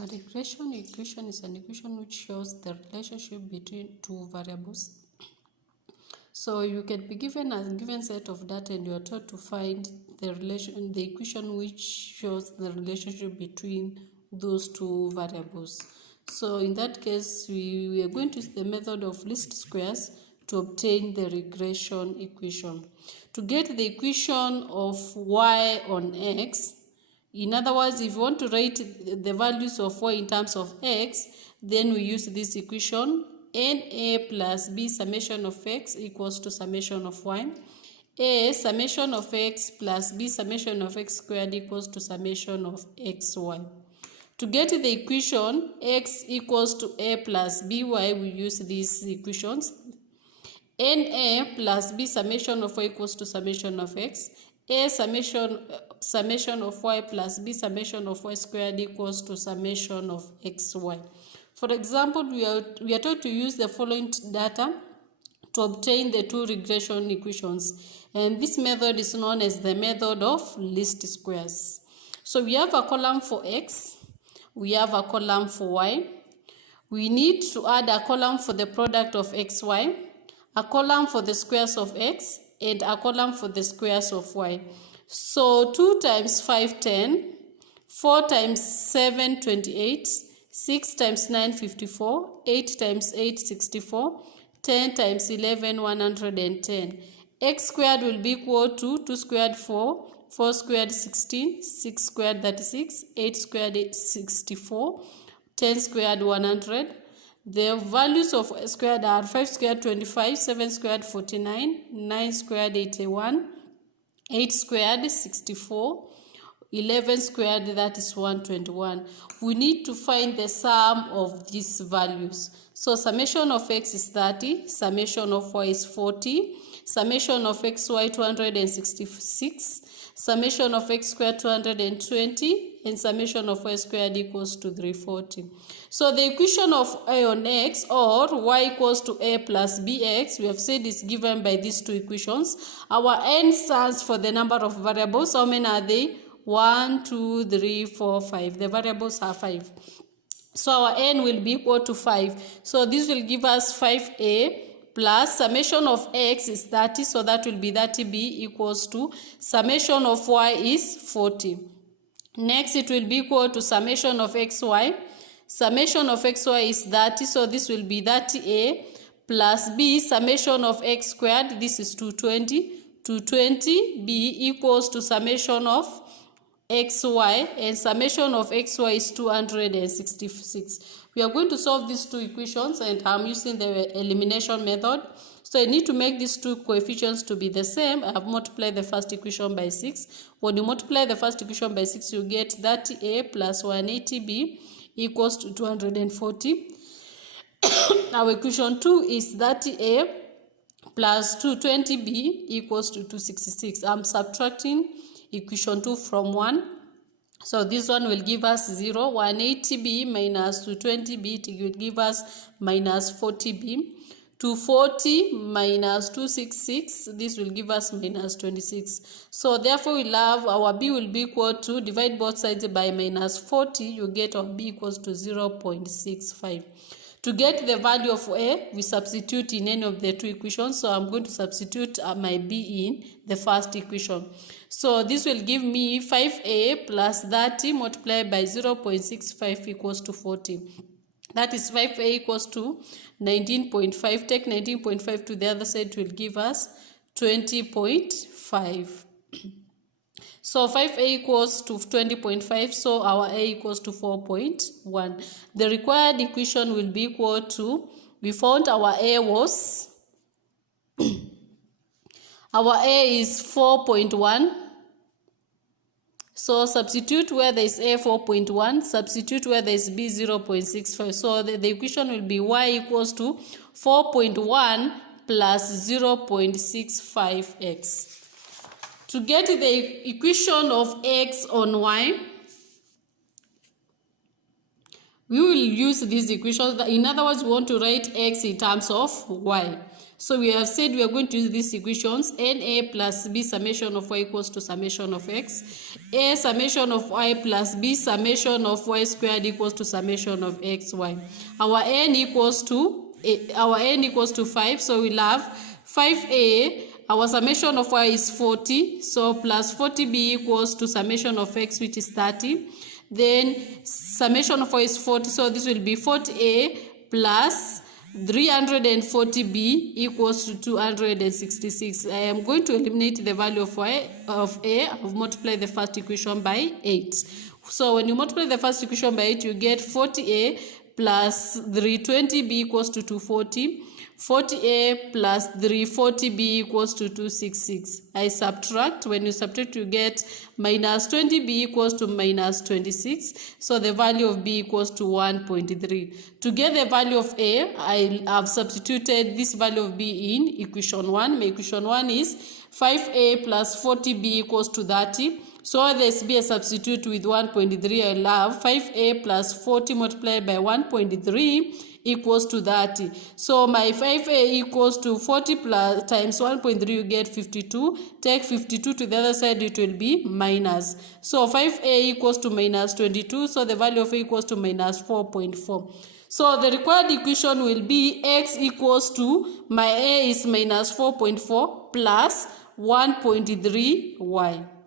A regression equation is an equation which shows the relationship between two variables. So you can be given a given set of data and you are told to find the equation which shows the relationship between those two variables. So in that case, we are going to use the method of least squares to obtain the regression equation. To get the equation of y on x, in other words, if you want to write the values of y in terms of x, then we use this equation: na plus b summation of x equals to summation of y. A summation of x plus b summation of x squared equals to summation of xy. To get the equation x equals to a plus by, we use these equations: na plus b summation of y equals to summation of x. A summation of y plus b summation of y squared equals to summation of xy. For example, we are told to use the following data to obtain the two regression equations, and this method is known as the method of least squares. So we have a column for x, we have a column for y. We need to add a column for the product of xy, a column for the squares of x, and a column for the squares of y. So 2 times 5, 10, 4 times 7, 28, 6 times 9, 54, 8 times 8, 64, 10 times 11, 110. X squared will be equal to 2 squared 4, 4 squared 16, 6 squared 36, 8 squared 64, 10 squared 100. The values of x squared are 5 squared 25, 7 squared 49, 9 squared 81, 8 squared 64, 11 squared, that is 121. We need to find the sum of these values. So summation of x is 30, summation of y is 40, summation of xy 266, summation of x squared 220, and summation of y squared equals to 340. So the equation of a on x, or y equals to a plus bx, we have said is given by these two equations. Our n stands for the number of variables. How many are they? 1, 2, 3, 4, 5. The variables are 5. So our n will be equal to 5. So this will give us 5a plus summation of x is 30. So that will be 30b equals to summation of y is 40. Next, it will be equal to summation of xy. Summation of xy is 30. So this will be 30a plus b summation of x squared. This is 220. 220b equals to summation of xy, and summation of xy is 266. We are going to solve these two equations, and I'm using the elimination method. So I need to make these two coefficients to be the same. I have multiplied the first equation by 6. When you multiply the first equation by 6, you get 30a plus 180b equals to 240. Our equation 2 is 30a plus 220b equals to 266. I'm subtracting equation 2 from 1. So this one will give us 0. 180b minus 220b, it will give us minus 40b. 240 minus 266, this will give us minus 26. So therefore we'll have our b will be equal to, divide both sides by minus 40, you get our b equals to 0.65. To get the value of a, we substitute in any of the two equations. So I'm going to substitute my b in the first equation. So this will give me 5a plus 30 multiplied by 0.65 equals to 40. That is 5a equals to 19.5. Take 19.5 to the other side, it will give us 20.5. So 5a equals to 20.5, so our a equals to 4.1. The required equation will be equal to, we found our a was, our a is 4.1. So substitute where there is a 4.1, substitute where there is b 0.65. So the equation will be y equals to 4.1 plus 0.65x. To get the equation of x on y, we will use these equations. In other words, we want to write x in terms of y. So we have said we are going to use these equations. NA plus B summation of y equals to summation of x. A summation of y plus B summation of y squared equals to summation of xy. Our n equals to 5, so we'll have 5a. Our summation of y is 40, so plus 40b equals to summation of x, which is 30. Then summation of y is 40, so this will be 40a plus 340b equals to 266. I am going to eliminate the value of a. I've multiplied the first equation by 8. So when you multiply the first equation by 8, you get 40a plus 320b equals to 240. 40a plus 340b equals to 266. I subtract. When you subtract, you get minus 20b equals to minus 26. So the value of b equals to 1.3. To get the value of a, I have substituted this value of b in equation 1. My equation 1 is 5a plus 40b equals to 30. So this be a substitute with 1.3. I'll have 5a plus 40 multiplied by 1.3 equals to 30. So my 5a equals to 40 plus times 1.3, you get 52. Take 52 to the other side, it will be minus. So 5a equals to minus 22. So the value of a equals to minus 4.4. So the required equation will be x equals to, my a is minus 4.4 plus 1.3y.